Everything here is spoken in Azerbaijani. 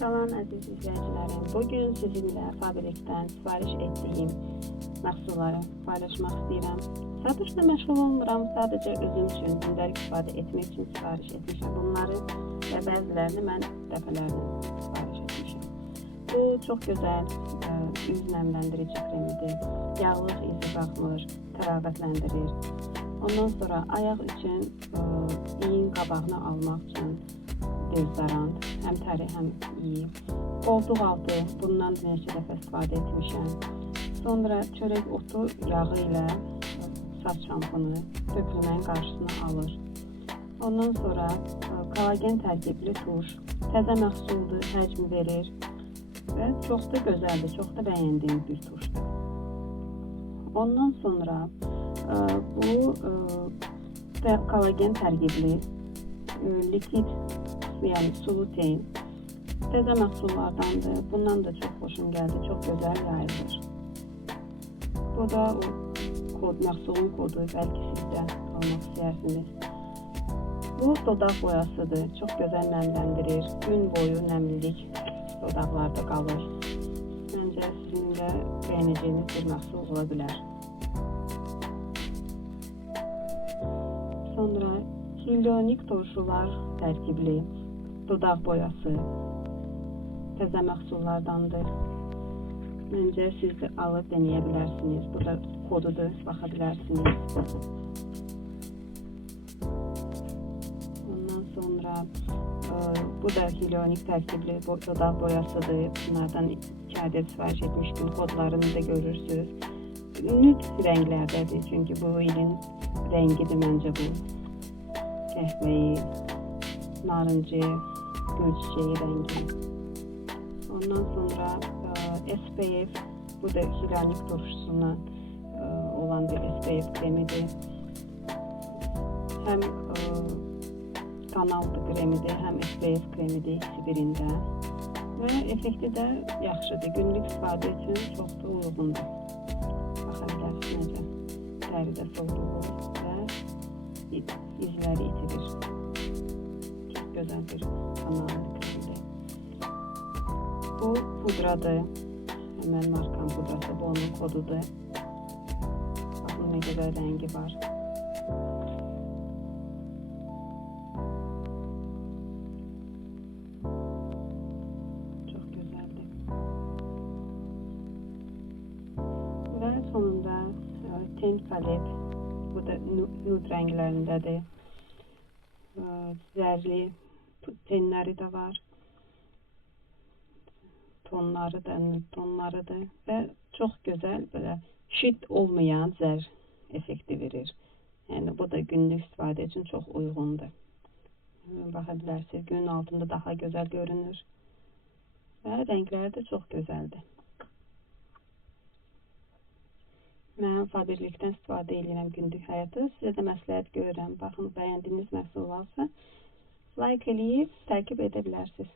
Salam əziz izləyicilərim. Bugün sizinlə fabrikdən sifariş etdiyim məhsulları paylaşmaq istəyirəm. Satışla məşğul olmuram, sadəcə özüm üçün gündəlik istifadə etmək üçün sifariş etmişəm bunları və bəzilərini mən dəfələrlə sifariş etmişəm. Bu çox gözəl üz nəmləndirici kremidir. Yağlıq izi baxmır, təravətləndirir. Ondan sonra ayaq üçün iyin qabağını almaq üçün dezodorant, həm təri, həm iyi. Qoltuq altı, bundan neçə dəfə istifadə etmişəm. Sonra çörək otu yağı ilə saç şampunu tökülməyin qarşısını alır. Ondan sonra kollagen tərkibli tuş, təzə məhsuldur, həcm verir və çox da gözəldir, çox da bəyəndiyim bir tuşdur. Ondan sonra bu kollagen tərkibli likid, yəni sulu tein təzə məhsullardandır. Bundan da çox xoşum gəldi, çox gözəl yayılır. Bu da o məhsulun kodu, bəlkə siz də almaq istəyirsiniz. Bu dodaq boyasıdır, çox gözəl nəmləndirir, gün boyu nəmlilik dodaqlarda qalır. Məncə sizin də bəyənəcəyiniz bir məhsul ola bilər. Sonra hyaluronik turşular tərkibli dodaq boyası təzə məhsullardandır. Məncə siz də alıb deneyə bilərsiniz. Bu da kodudur, baxa bilərsiniz. Ondan sonra bu da hyaluronik tərkibli dodaq boyasıdır. Bunlardan 2 adet sifariş etmişdim. Kodlarını da görürsünüz. Nüd rənglərdədir. Çünki bu ilin rəngidir məncə bu. Qəhvəyi, narıncı, gül çiçeği rəngi. Ondan sonra SPF, bu da hyaluronik turşusundan olan bir SPF kremidir. Həm kanallı kremidir, həm SPF kremidir ikisi birində. Və effekti də yaxşıdır. Günlük istifadə üçün çox da uyğundur. Baxa bilərsiniz necə dəridə solduğu və izləri itirir. Çox gözəl bir kanallı kremidir. Bu pudradır. Həmən markan pudrası, bu onun kodudur. Baxın nə qədər rəngi var. Çox gözəldir. Və sonunda ten palet. Bu da nüd rənglərindədir. Zərli tenləri də var. Tonları da nüd tonlarıdır və çox gözəl belə şit olmayan zər effekti verir. Yəni bu da günlük istifadə üçün çox uyğundur. Baxa bilərsiniz, günün altında daha gözəl görünür və rəngləri də çox gözəldir. Mən fabrikdən istifadə edirəm günlük həyatda. Sizə də məsləhət görürəm. Baxın, bəyəndiyiniz məhsul varsa like eləyib, təqib edə bilərsiniz.